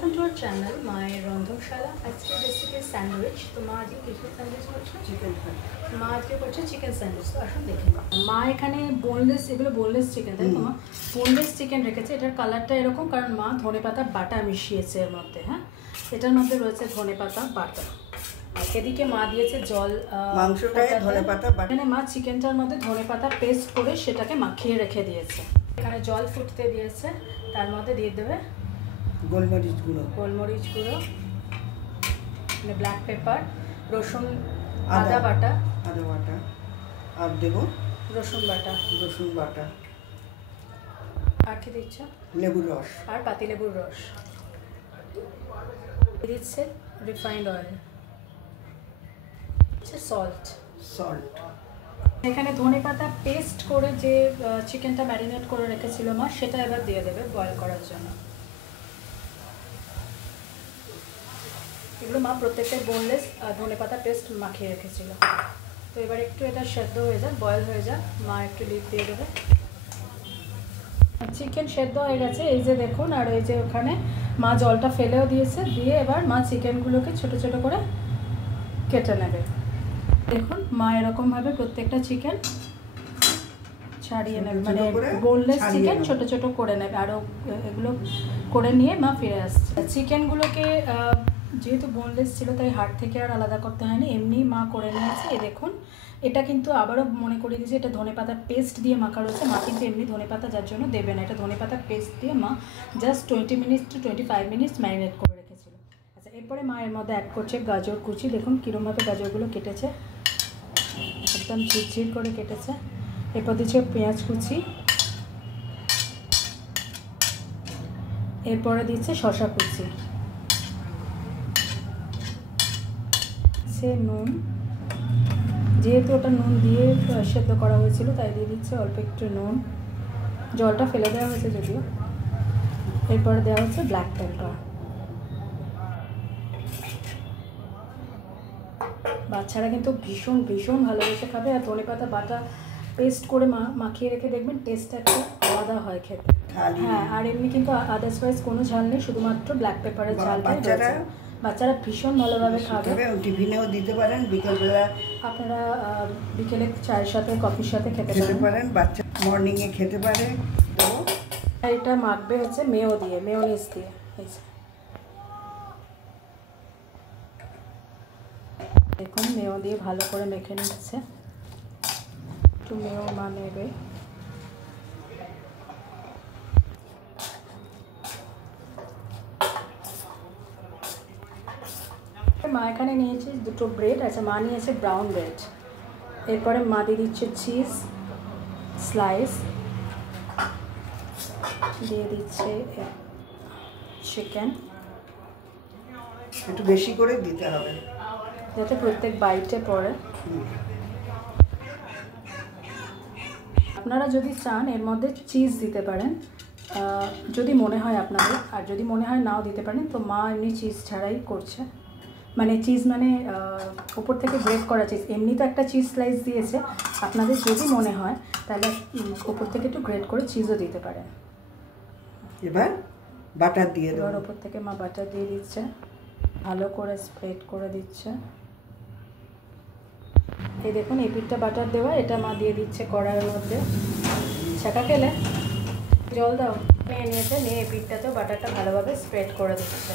Welcome to our channel, my রন্ধনশালা। আজকে recipe sandwich. তো মা আজকে কিছু স্যান্ডউইচ করছে, মা আজকে করছে চিকেন স্যান্ডউইচ। তো আসুন দেখে মা এখানে বোনলেস, এগুলো বোনলেস চিকেন, তাই তো মা? বোনলেস চিকেন রেখেছে। এটার কালারটা এরকম কারণ মা ধনেপাতা বাটা মিশিয়েছে এর মধ্যে। হ্যাঁ, এটার মধ্যে রয়েছে ধনেপাতা বাটা। আর এদিকে মা দিয়েছে জল, মাংসটায় ধনেপাতা বাটা। এখানে মা চিকেনটার মধ্যে ধনেপাতা পেস্ট করে সেটাকে মাখিয়ে রেখে দিয়েছে। এখানে জল ফুটতে দিয়েছে, তার মধ্যে দিয়ে দেবে গোলমরিচ গুঁড়ো, মানে ব্ল্যাক পেপার, রসুন, আদা বাটা, আর দেবো রসুন বাটা। আর কি দিচ্ছে? লেবুর রস আর পাতিলেবুর রস দিচ্ছে, রিফাইন্ড অয়েল, সল্ট। এখানে ধনেপাতা পেস্ট করে যে চিকেনটা ম্যারিনেট করে রেখেছিল মা, সেটা এবার দিয়ে দেবে বয়েল করার জন্য। এগুলো মা প্রত্যেকটাই বোনলেস ধনেপাতা পেস্ট মাখিয়ে রেখেছিল। তো এবার একটু এটা সেদ্ধ হয়ে যাক, বয়েল হয়ে যাক, মা একটু লিড দিয়ে দেবে। চিকেন সেদ্ধ হয়ে গেছে, এই যে দেখুন। আর এই যে ওখানে মা জলটা ফেলেও দিয়েছে, দিয়ে এবার মা চিকেনগুলোকে ছোট ছোট করে কেটে নেবে। দেখুন মা এরকমভাবে প্রত্যেকটা চিকেন ছাড়িয়ে নেবে, মানে বোনলেস চিকেন ছোট ছোট করে নেবে। আরও এগুলো করে নিয়ে মা ফিরে আসছে। চিকেনগুলোকে যেহেতু বোনলেস ছিল তাই হাড় থেকে আর আলাদা করতে হয়নি, এমনি মা করে নিয়েছে। এই দেখুন, এটা কিন্তু আবারও মনে করিয়ে দিয়েছে এটা ধনেপাতার পেস্ট দিয়ে মাখা রয়েছে। মা কিন্তু এমনি ধনেপাতা যার জন্য দেবে না, এটা ধনেপাতার পেস্ট দিয়ে মা just 20 minutes to 25 minutes marinate করে রেখেছিল। আচ্ছা, এরপরে মা এর মধ্যে অ্যাড করছে গাজর কুচি। দেখুন কীরকমভাবে গাজরগুলো কেটেছে, একদম ঝিরঝির করে কেটেছে। এরপর দিচ্ছে পেঁয়াজ কুচি, এরপরে দিচ্ছে শসা কুচি, নুন, যেহেতু ওটা নুন দিয়ে সেদ্ধ করা হয়েছিল তাই দিয়ে দিচ্ছে অল্প একটু নুন, জলটা ফেলে দেওয়া হয়েছে যদিও। এরপরে দেওয়া হচ্ছে ব্ল্যাক পেপার। বাচ্চারা কিন্তু ভীষণ ভীষণ ভালোবেসে খাবে। আর ধনেপাতা বাটা পেস্ট করে মাখিয়ে রেখে দেখবেন টেস্টটা একটু আলাদা হয় খেতে। হ্যাঁ, আর এমনি কিন্তু আদার্সওয়াইজ কোনো ঝাল নেই, শুধুমাত্র ব্ল্যাক পেপারের ঝালটাই রয়েছে। বাচ্চারা ভীষণ ভালোভাবে খাবে। টিফিনেও দিতে পারেন, বিকেলবেলা আপনারা বিকেলে চায়ের সাথে কফির সাথে খেতে পারেন। বাচ্চা মর্নিংয়ে খেতে পারে। তো এটা মাখবে হচ্ছে মেয়োনিজ দিয়ে। দেখুন মেয়ো দিয়ে ভালো করে মেখে নিচ্ছে। একটু মেয়ো মা নেবে। মা এখানে নিয়েছে দুটো ব্রেড। আচ্ছা, মা নিয়েছে ব্রাউন ব্রেড। এরপরে মা দিয়ে দিচ্ছে চিজ স্লাইস, দিয়ে দিচ্ছে চিকেন। একটু বেশি করে দিতে হবে যাতে প্রত্যেক বাইটে পড়ে। আপনারা যদি চান এর মধ্যে চিজ দিতে পারেন, যদি মনে হয় আপনাদের। আর যদি মনে হয় নাও দিতে পারেন। তো মা এমনি চিজ ছাড়াই করছে, মানে চিজ মানে ওপর থেকে গ্রেট করা চিজ। এমনি তো একটা চিজ স্লাইস দিয়েছে, আপনাদের যদি মনে হয় তাহলে ওপর থেকে একটু গ্রেট করে চিজও দিতে পারেন। এবার বাটার দিয়ে দেবো। এবার ওপর থেকে মা বাটার দিয়ে দিচ্ছে, ভালো করে স্প্রেড করে দিচ্ছে। এই দেখুন এই পিঠটা বাটার দেওয়া, এটা মা দিয়ে দিচ্ছে কড়াইয়ের মধ্যে। ছাকা খেলে জল দাও, নিয়ে নিয়েছে, নিয়ে এই পিঠটাতেও বাটারটা ভালোভাবে স্প্রেড করে দিচ্ছে।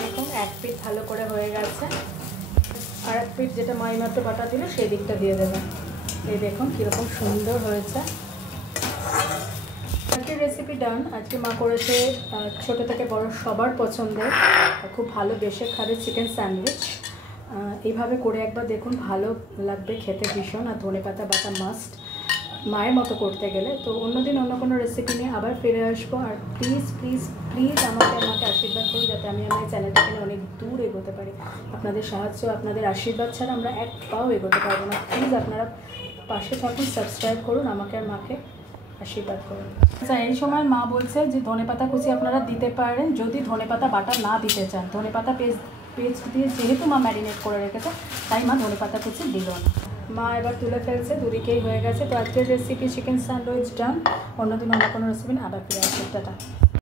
দেখুন এক পিঠ ভালো করে হয়ে গেছে। আর এক পিঠ যেটা মা এইমাত্র বাটার দিল সেই দিকটা দিয়ে দেবেন। এই দেখুন কীরকম সুন্দর হয়েছে। আজকের রেসিপি ডান। আজকে মা করেছে ছোটো থেকে বড় সবার পছন্দের, খুব ভালো বেশে খাবে চিকেন স্যান্ডউইচ। এইভাবে করে একবার দেখুন, ভালো লাগবে খেতে ভীষণ। আর ধনেপাতা বাটা মাস্ট মায়ের মতো করতে গেলে। তো অন্যদিন অন্য কোনো রেসিপি নিয়ে আবার ফিরে আসবো। আর প্লিজ প্লিজ প্লিজ আমাকে আশীর্বাদ করুন যাতে আমি আমার চ্যানেলটাকে অনেক দূর এগোতে পারি। আপনাদের সাহায্য, আপনাদের আশীর্বাদ ছাড়া আমরা এক পাও এগোতে পারবো না। প্লিজ আপনারা পাশে থাকুন, সাবস্ক্রাইব করুন, আমাকে আর মাকে আশীর্বাদ করুন। আচ্ছা, এই সময় মা বলছে যে ধনেপাতা কুচি আপনারা দিতে পারেন যদি ধনেপাতা বাটা না দিতে চান। ধনেপাতা পেস্ট দিয়ে যেহেতু মা ম্যারিনেট করে রেখেছে তাই মা ধনেপাতা কুচি দিল না। মা এবার তুলে ফেলছে, দুদিকেই হয়ে গেছে। তো আজকের রেসিপি চিকেন স্যান্ডউইচ ডান। অন্যদিন অন্য কোনো রেসিপি আবার ফিরে আসবে। টাটা।